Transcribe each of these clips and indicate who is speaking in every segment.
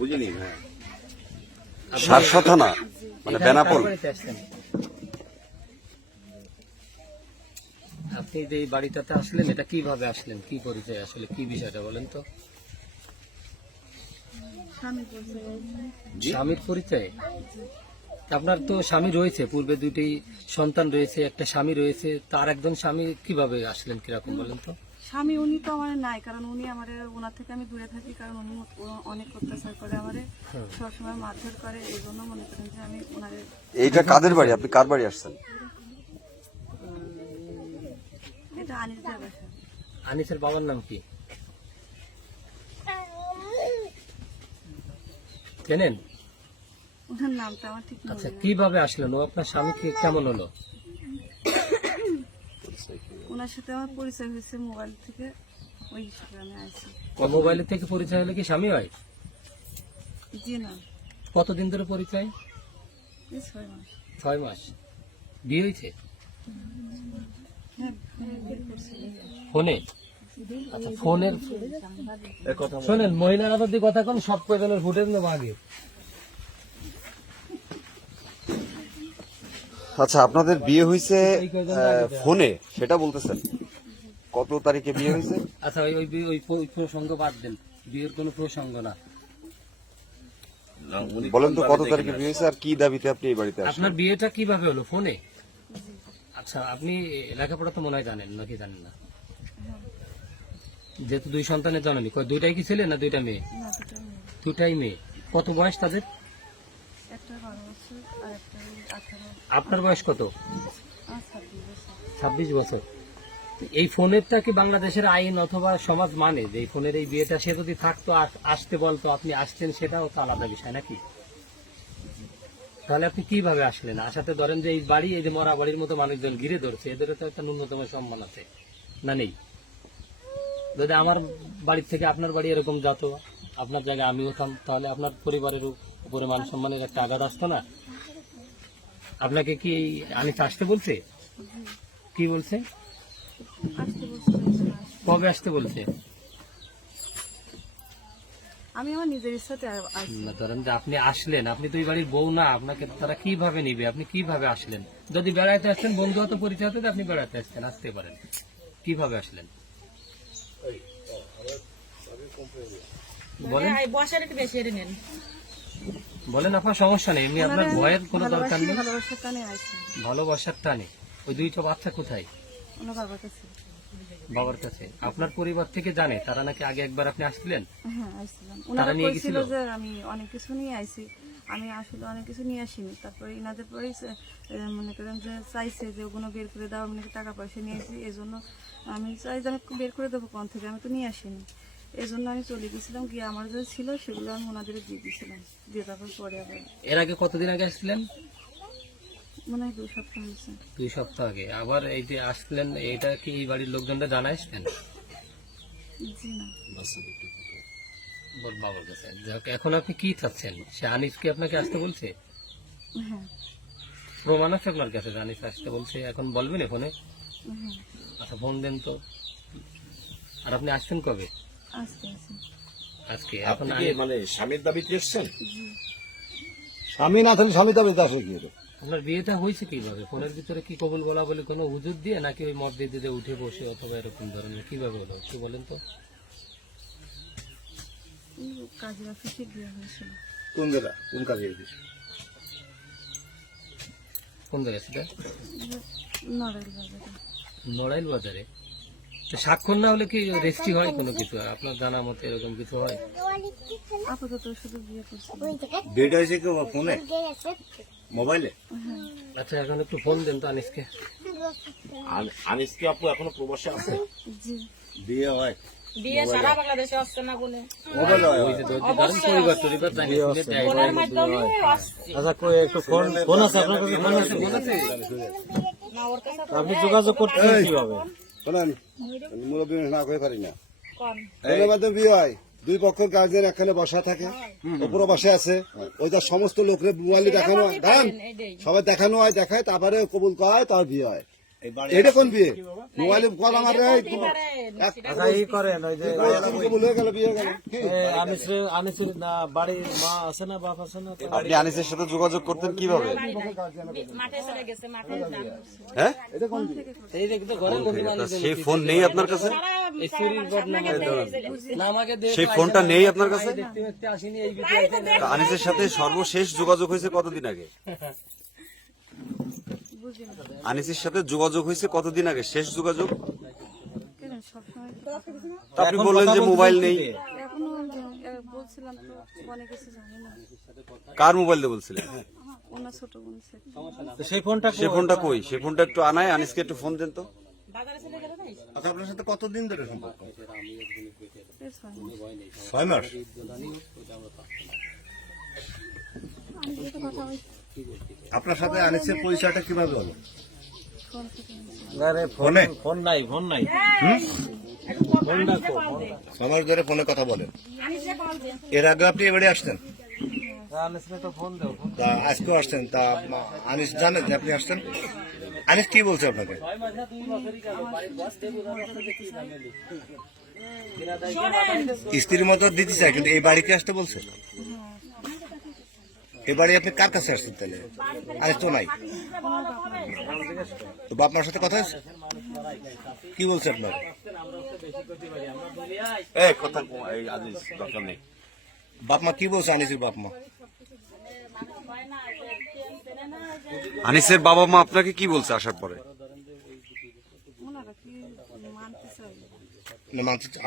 Speaker 1: বুঝিনি হ্যাঁ।
Speaker 2: সারসা থানা মানে বেনাপোল?
Speaker 3: আপনি যে এই বাড়িটাতে আসলেন এটা কীভাবে আসলেন? কি পরিচয় আসলে? কি বিষয়টা বলেন তো? স্বামীর পরিচয়। আপনার তো স্বামী রয়েছে পূর্বে দুটি সন্তান রয়েছে একটা স্বামী রয়েছে তার একজন স্বামী কীভাবে আসলেন কীরকম বলেন তো?
Speaker 4: স্বামী উনি তো আমার নাই কারণ উনি আমার ওনার থেকে আমি দূরে থাকি কারণ উনি অনেক অত্যাচার করে আমারে সবসময় মারধর করে এই জন্য মনে করেন যে আমি ওনারে
Speaker 2: এইটা কাদের বাড়ি? আপনি কার বাড়ি আসছেন?
Speaker 4: এটা আনিস বাসা।
Speaker 3: আনিসের বাবার নাম কি? চেনেন?
Speaker 4: ওনার নামটা আমার ঠিক
Speaker 3: আচ্ছা কীভাবে আসলেন? ও আপনার স্বামী কি কেমন হলো?
Speaker 4: ওনার সাথে আমার পরিচয় হয়েছে মোবাইল থেকে ওই হিসেবে আমি আছি
Speaker 3: ও মোবাইলের থেকে পরিচয় হলে কি স্বামী হয়?
Speaker 4: জি না।
Speaker 3: কতদিন ধরে পরিচয়?
Speaker 4: এই ছয় মাস।
Speaker 3: ছয় মাস। বিয়ে হয়েছে?
Speaker 4: হ্যাঁ
Speaker 3: ফোনে? আচ্ছা ফোনের শোনেন মহিলারা যদি কথা কোন সব কয়জনের ফুটেজ নেব আগে।
Speaker 2: আচ্ছা আপনাদের বিয়ে হয়েছে ফোনে সেটা বলতেছেন। কত তারিখে বিয়ে হয়েছে
Speaker 3: আচ্ছা ওই ওই ওই প্রসঙ্গ বাদ দেন। বিয়ের কোনো প্রসঙ্গ না।
Speaker 2: বলেন তো কত তারিখে বিয়ে হয়েছে আর কি দাবিতে আপনি এই বাড়িতে আসছেন?
Speaker 3: আপনার বিয়েটা কীভাবে হলো ফোনে? আচ্ছা আপনি লেখাপড়া তো মনে হয় জানেন নাকি জানেন না? যেহেতু দুই সন্তানের জননী কয় দুইটাই কি ছেলে না দুইটা মেয়ে?
Speaker 4: না দুটো মেয়ে।
Speaker 3: দুটাই মেয়ে। কত বয়স তাদের
Speaker 4: একটা বারো বছর আর একটা ওই আঠারো
Speaker 3: আপনার বয়স কত?
Speaker 4: ছাব্বিশ বছর।
Speaker 3: এই ফোনেরটা কি বাংলাদেশের আইন অথবা সমাজ মানে যে এই ফোনের এই বিয়েটা সে যদি থাকতো আসতে বলতো আপনি আসতেন সেটাও তো আলাদা বিষয় নাকি? তাহলে আপনি কীভাবে আসলেন? আসাতে ধরেন যে এই বাড়ি এই যে মরা বাড়ির মতো মানুষজন ঘিরে ধরছে এদের তো একটা ন্যূনতম সম্মান আছে না নেই? যদি আমার বাড়ির থেকে আপনার বাড়ি এরকম যেত আপনার জায়গায় আমি হতাম তাহলে আপনার পরিবারের উপরে মান সম্মানের একটা আঘাত আসতো না? আপনাকে কি আমি আসতে বলছে? কি বলছে। কবে আসতে বলছে?
Speaker 4: আমি আমার নিজের ইচ্ছাতে আ- আসছি
Speaker 3: না, ধরেন আপনি আসলেন আপনি তো এই বাড়ির বউ না আপনাকে তারা কীভাবে নিবে? আপনি কীভাবে আসলেন? যদি বেড়াতে আসছেন বন্ধু হতো পরিচয় হতো আপনি বেড়াতে আসছেন আসতে পারেন। কীভাবে আসলেন? বলেন।
Speaker 5: বসার একটু বেশি নেন।
Speaker 3: বলেন আপনার সমস্যা নেই এমনি আপনার ভয়ের কোনো দরকার নেই।
Speaker 4: ভালোবাসার টানে
Speaker 3: ওই দুইটা বাচ্চা কোথায়?
Speaker 4: বাবার কাছে।
Speaker 3: আপনার পরিবার থেকে জানে তারা নাকি আগে একবার আপনি আসছিলেন?
Speaker 4: হ্যাঁ ওনারা
Speaker 3: নিয়ে গেছিল?
Speaker 4: আমি অনেক কিছু নিয়ে আইছি। আমি আসলে অনেক কিছু নিয়ে আসিনি। তারপরে ইনাদের পরেই মনে করেন যে চাইছে যে ওগুলো বের করে দাও। টাকা পয়সা নিয়েছি এই জন্য আমি চাই যে আমি বের করে দেবো কোন থেকে? আমি তো নিয়ে আসিনি। এই জন্য আমি চলে গেছিলাম গিয়ে আমার যে ছিল সেগুলো আমি ওনাদের দিয়ে দিয়েছিলাম। দিয়ে তারপর পরে আবার
Speaker 3: এর আগে কতদিন আগে আসছিলেন?
Speaker 4: মনে হয় দুই সপ্তাহ হয়েছে।
Speaker 3: দুই সপ্তাহ আগে। আবার এই যে আসলেন এটা কি এই বাড়ির লোকজনরা জানাইছেন
Speaker 4: জি না।
Speaker 3: বল বাবার কাছে। যাক, এখন আপনি কি চাচ্ছেন? সে আনিস কি আপনাকে আসতে বলছে?
Speaker 4: হ্যাঁ।
Speaker 3: প্রমাণ আছে আপনার কাছে আনিস আসতে বলছে? এখন বলবেন ফোনে?
Speaker 4: হ্যাঁ।
Speaker 3: আচ্ছা ফোন দেন তো। আর আপনি আসছেন কবে? আজকে
Speaker 1: আপনি কি মানে স্বামীর দাবিতে এসছেন?
Speaker 6: স্বামী না থাকলে স্বামী তবে আসে কি
Speaker 3: আপনার বিয়েটা হয়েছে কীভাবে? ফোনের ভিতরে কি কবুল বলা বলে কোনো হুজুর দিয়ে নাকি ওই মদ দিয়ে দিয়ে উঠে বসে অথবা এরকম ধরনের? কীভাবে হলো? একটু বলেন তো।
Speaker 4: কাজের অফিসে গিয়ে হয়েছিল।
Speaker 1: কোন জায়গা? কোন কাজে এসেছে?
Speaker 3: কোন জায়গায় সেটা?
Speaker 4: নড়াইল বাজারে?
Speaker 3: স্বাক্ষর না হলে কি রেজিস্ট্রি হয় কোনো কিছু? আপনার জানা মতে এরকম কিছু হয়?
Speaker 4: আপাতত শুধু বিয়ে করছিল
Speaker 1: বিয়েটা হয়েছে কি ফোনে? মোবাইলে?
Speaker 3: আচ্ছা এখন একটু ফোন দেন তো আনিসকে।
Speaker 1: আন- আনিস আপু এখনও প্রবাসে আছে?
Speaker 4: জি।
Speaker 1: বিয়ে হয়।
Speaker 5: বিয়ে সারা বাংলাদেশে আসছে না বলে।
Speaker 1: মোবাইলে হয়
Speaker 3: ওই যে ধরুন পরিবার টরিবার জানি
Speaker 5: ফোনের মাধ্যমে
Speaker 6: আচ্ছা কই একটু ফোন ফোন আছে আপনার কাছে ফোন আছে?
Speaker 5: না ওর
Speaker 6: আপনি যোগাযোগ করতেছেন কীভাবে
Speaker 7: শোনেন মুরব্বী। না করে পারি না।
Speaker 5: কম।
Speaker 7: বিয়ে হয় দুই পক্ষের গার্জেন এখানে বসা থাকে উপরে বসে আছে। ওইটা সমস্ত লোকরে মোবাইলে দেখানো হয়। সবাই দেখানো হয় দেখায় তারপরে কবুল করা হয় তার বিয়ে হয়। এটা কোন বিয়ে? মোবাইলে কল আমার রে
Speaker 6: আচ্ছা এই করেন ওই যে
Speaker 7: হয়ে গেল বিয়ে গেল।
Speaker 6: আনিসের আনিসের না বাড়ির মা আছে না বাপ আছে না?
Speaker 2: আপনি আনিসের সাথে যোগাযোগ করতেন কীভাবে?
Speaker 5: মাঠে চলে গেছে মাঠে যান।
Speaker 2: হ্যাঁ?
Speaker 3: এই যে কিন্তু ঘরের মধ্যে
Speaker 2: তা
Speaker 3: মানুষ
Speaker 2: সেই ফোন নেই আপনার কাছে?
Speaker 3: এই
Speaker 2: সেই ফোনটা নেই আপনার কাছে?
Speaker 3: এই
Speaker 2: আনিসের সাথে সর্বশেষ যোগাযোগ হয়েছে কতদিন আগে? আনিসের সাথে যোগাযোগ হয়েছে কতদিন আগে? শেষ যোগাযোগ? আপনি বললেন যে মোবাইল নেই। কার মোবাইল দিয়ে বলছিলেন?
Speaker 6: সেই ফোনটা
Speaker 2: সে ফোনটা কই? সে ফোনটা একটু আনায় আনিসকে একটু ফোন দেন তো।
Speaker 5: বাজারে চলে গেলে নাই
Speaker 1: আচ্ছা আপনার সাথে কতদিন ধরে সম্পর্ক? ছয় মাস? আপনার সাথে আনিসের পরিচয়টা কীভাবে হলো?
Speaker 4: Phone
Speaker 6: phone? নাই ফোন নাই।
Speaker 1: ধরে ফোনে কথা বলেন। এর আগে আপনি এবারে আসতেন?
Speaker 6: তো
Speaker 1: আজকেও আসছেন তা আনিস জানেন যে আপনি আসতেন। আনিস কি বলছে আপনাকে? স্ত্রীর মতো দিতে চাই কিন্তু এই বাড়িতে আসতে বলছে? এই বাড়ি আপনি কার কাছে আসছেন তাহলে? আনিস তো নাই। তো বাপমার সাথে কথা হয়েছে? কি বলছে আপনার?
Speaker 2: কথা দরকার নেই।
Speaker 1: বাপমা কি বলছে আনিসের বাপমা
Speaker 2: আনিসের বাবা মা আপনাকে কি বলছে আসার পরে?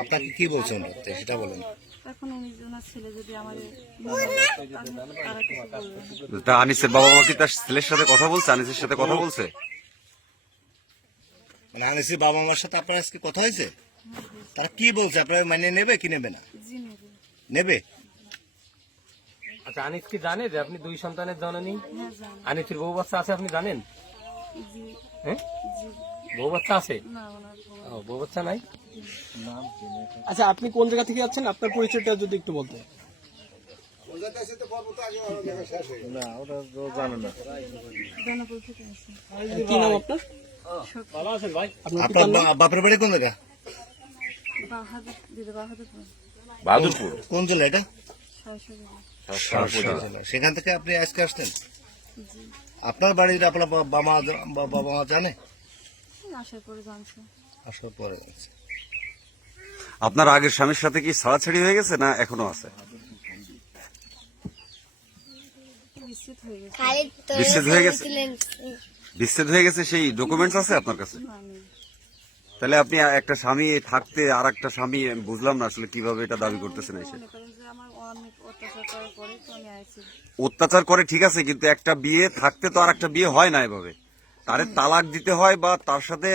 Speaker 1: আপনাকে কি বলছেন সেটা বলেন।
Speaker 4: এখন উনি ছেলে যদি আমার তারা কিছু বলবে না।
Speaker 2: তা আনিসের বাবা মা কি তার ছেলের সাথে কথা বলছে? আনিসের সাথে কথা বলছে?
Speaker 1: মানে আনিসের বাবা মার সাথে আপনার আজকে কথা হয়েছে? তারা কি বলছে? আপনারা মানে নেবে কি নেবে না?
Speaker 4: নেবে।
Speaker 1: নেবে?
Speaker 3: আচ্ছা আনিস কি জানে যে আপনি দুই সন্তানের জননী?
Speaker 4: হ্যাঁ জানি।
Speaker 3: আনিসের বউ বাচ্চা আছে আপনি জানেন? হ্যাঁ?
Speaker 4: জি।
Speaker 3: বউ বাচ্চা আছে
Speaker 4: বউ
Speaker 3: ও, বউ বাচ্চা নাই
Speaker 8: আচ্ছা আপনি কোন জায়গা থেকে যাচ্ছেন? আপনার পরিচয়টা যদি একটু বলতেন।
Speaker 6: না ওটা তো না।
Speaker 4: জনপদ থেকে আছে
Speaker 8: কি নাম আপনার?
Speaker 3: ভালো আছেন ভাই?
Speaker 1: আপনার বাপের বাড়ি কোন জায়গা?
Speaker 2: বাহাদুরপুর।
Speaker 1: কোন জেলা এটা। সেখান থেকে আপনি আজকে আসতেন আপনার বাড়ির আপনার বাবা মা বাবা মা জানে?
Speaker 4: আসার পরে জানছে।
Speaker 1: আসার পরে জানছে।
Speaker 2: আপনার আগের স্বামীর সাথে কি ছাড়াছাড়ি হয়ে গেছে না এখনও আছে?
Speaker 4: হয়ে গেছে।
Speaker 2: বিচ্ছেদ হয়ে গেছে? বিচ্ছেদ হয়ে গেছে সেই ডকুমেন্টস আছে আপনার কাছে? তাহলে আপনি একটা স্বামী থাকতে আর একটা স্বামী বুঝলাম না আসলে কীভাবে এটা দাবি করতেছেন এসে।
Speaker 4: অত্যাচার
Speaker 2: করে ঠিক আছে কিন্তু একটা বিয়ে থাকতে তো আর একটা বিয়ে হয় না এভাবে। তারে তালাক দিতে হয় বা তার সাথে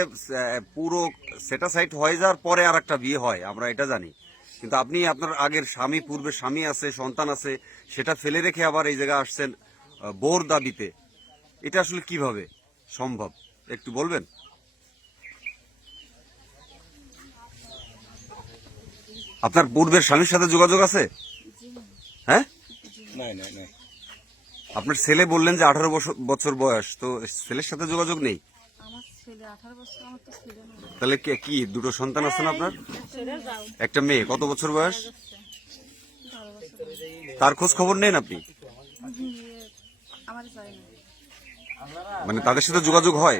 Speaker 2: পুরো সেটা সাইট হয়ে যাওয়ার পরে আর একটা বিয়ে হয় আমরা এটা জানি। কিন্তু আপনি আপনার আগের স্বামী পূর্বে স্বামী আছে সন্তান আছে সেটা ফেলে রেখে আবার এই জায়গায় আসছেন বোর দাবিতে। এটা আসলে কীভাবে সম্ভব? একটু বলবেন? আপনার পূর্বের স্বামীর সাথে যোগাযোগ আছে? হ্যাঁ? আপনার ছেলে বললেন যে আঠারো বছর বয়স তো ছেলের সাথে যোগাযোগ নেই? তাহলে কে- কি দুটো সন্তান আছে না আপনার? একটা মেয়ে কত বছর বয়স? তার খোঁজ খবর নেন আপনি? মানে তাদের সাথে যোগাযোগ হয়?